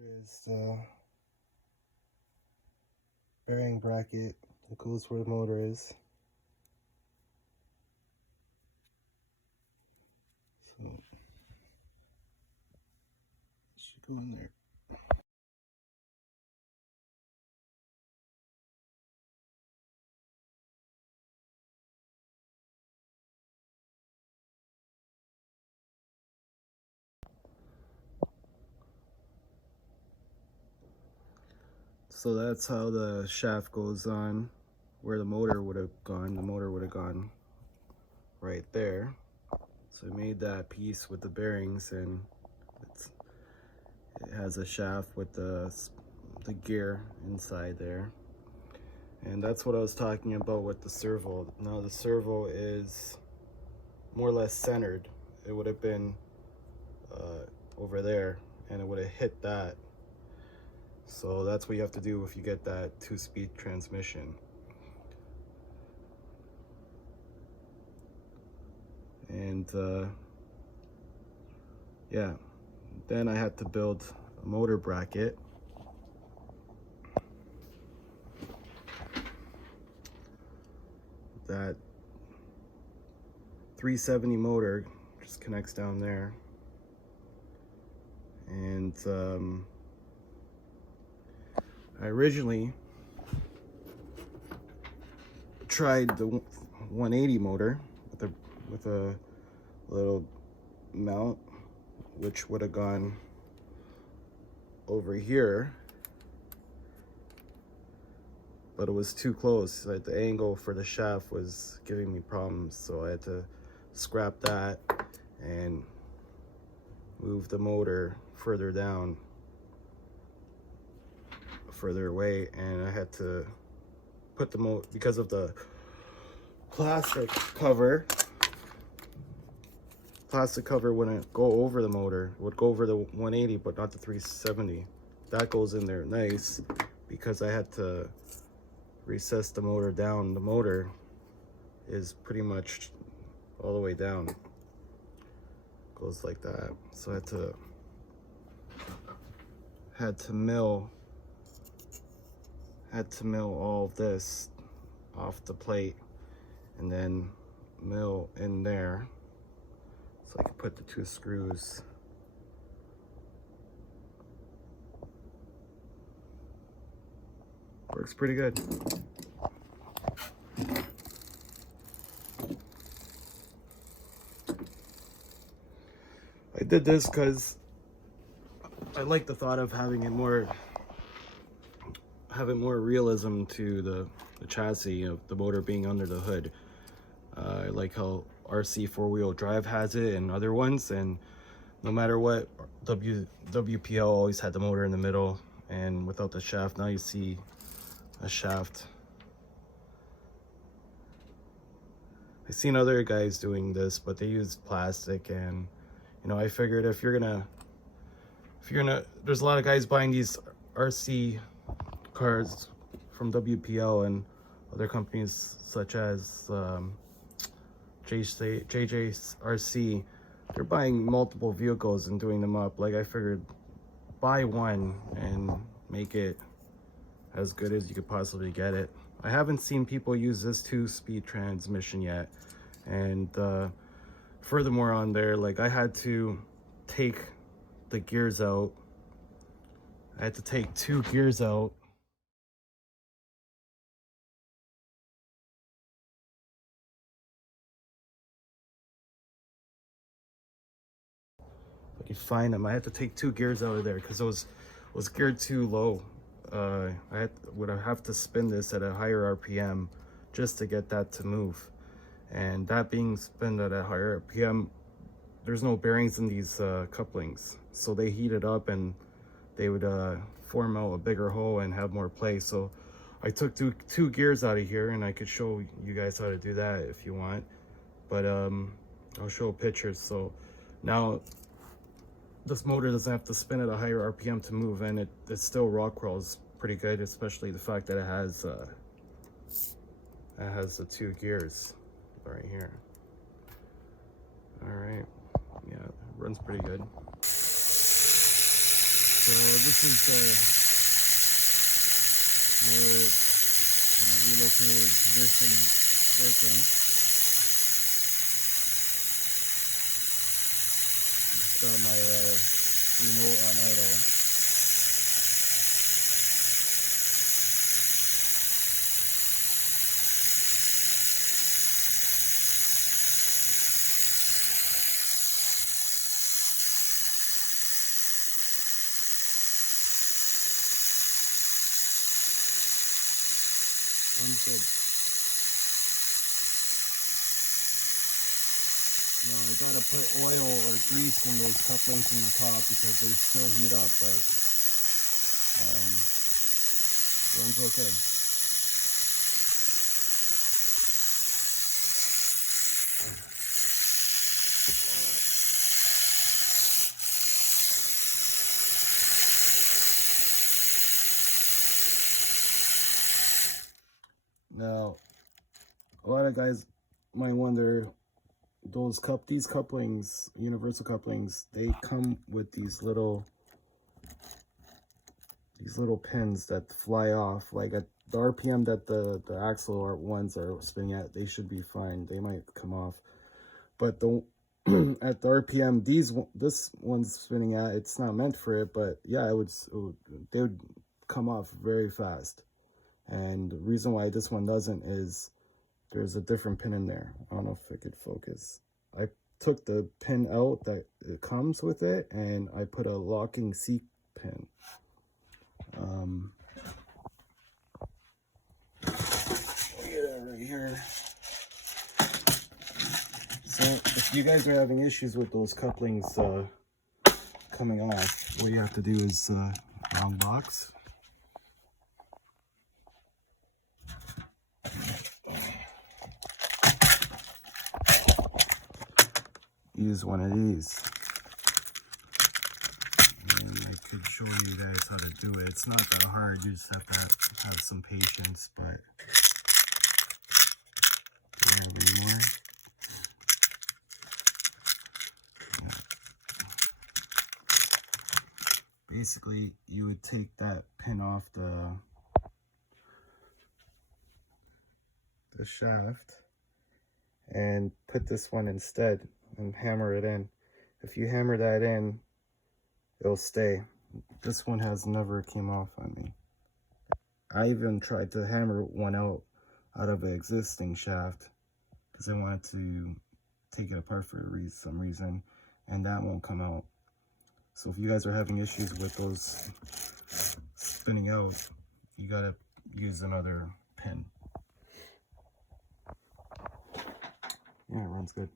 Here is the bearing bracket that goes where the motor is. So it should go in there. So that's how the shaft goes on, where the motor would have gone. The motor would have gone right there. So I made that piece with the bearings, and it has a shaft with the gear inside there. And that's what I was talking about with the servo. Now the servo is more or less centered. It would have been over there, and it would have hit that. So that's what you have to do if you get that 2-speed transmission. And yeah, then I had to build a motor bracket. That 370 motor just connects down there. And I originally tried the 180 motor with a little mount, which would have gone over here, but it was too close. Like, the angle for the shaft was giving me problems, so I had to scrap that and move the motor further down, further away. And I had to put the motor, because of the plastic cover wouldn't go over the motor. It would go over the 180 but not the 370. That goes in there nice, because I had to recess the motor down. The motor is pretty much all the way down, goes like that. So I had to mill all of this off the plate, and then mill in there so I could put the 2 screws. Works pretty good. I did this because I like the thought of having more realism to the chassis of the motor being under the hood. I like how RC 4-wheel drive has it and other ones, and no matter what, WPL always had the motor in the middle and without the shaft. Now you see a shaft. I've seen other guys doing this, but they use plastic, and I figured if you're gonna there's a lot of guys buying these RC cars from WPL and other companies such as JJRC. They're buying multiple vehicles and doing them up. Like, I figured, buy one and make it as good as you could possibly get it. I haven't seen people use this 2-speed transmission yet. And furthermore on there, like, I had to take the gears out. I had to take 2 gears out. If I could find them, I had to take 2 gears out of there because it was geared too low. I would have to spin this at a higher RPM just to get that to move. And that being spun at a higher RPM, there's no bearings in these couplings, so they heated up and they would form out a bigger hole and have more play. So I took two gears out of here, and I could show you guys how to do that if you want, but I'll show pictures. So now this motor doesn't have to spin at a higher RPM to move, and it still rock crawls pretty good, especially the fact that it has the 2 gears right here. All right, yeah, it runs pretty good. this is the relocated position working. Got my remote on idle. One's good. Now I gotta put oil or grease in those couplings in the top because they still heat up, but one's okay. Now, a lot of guys might wonder, these couplings, universal couplings, they come with these little pins that fly off. Like at the RPM that the axle ones are spinning at, they should be fine. They might come off, but the at the RPM this one's spinning at, it's not meant for it. But yeah, they would come off very fast. And the reason why this one doesn't is there's a different pin in there. I don't know if it could focus. I took the pin out that it comes with it, and I put a locking C pin. Right here. So if you guys are having issues with those couplings coming off, what you have to do is long box. Use one of these. And I could show you guys how to do it. It's not that hard. You just have to have some patience, but anymore. Basically, you would take that pin off the shaft and put this one instead and hammer it in. If you hammer that in, it'll stay. This one has never came off on me. I even tried to hammer one out of an existing shaft because I wanted to take it apart for some reason, and that won't come out. So if you guys are having issues with those spinning out, you gotta use another pin. Yeah, it runs good.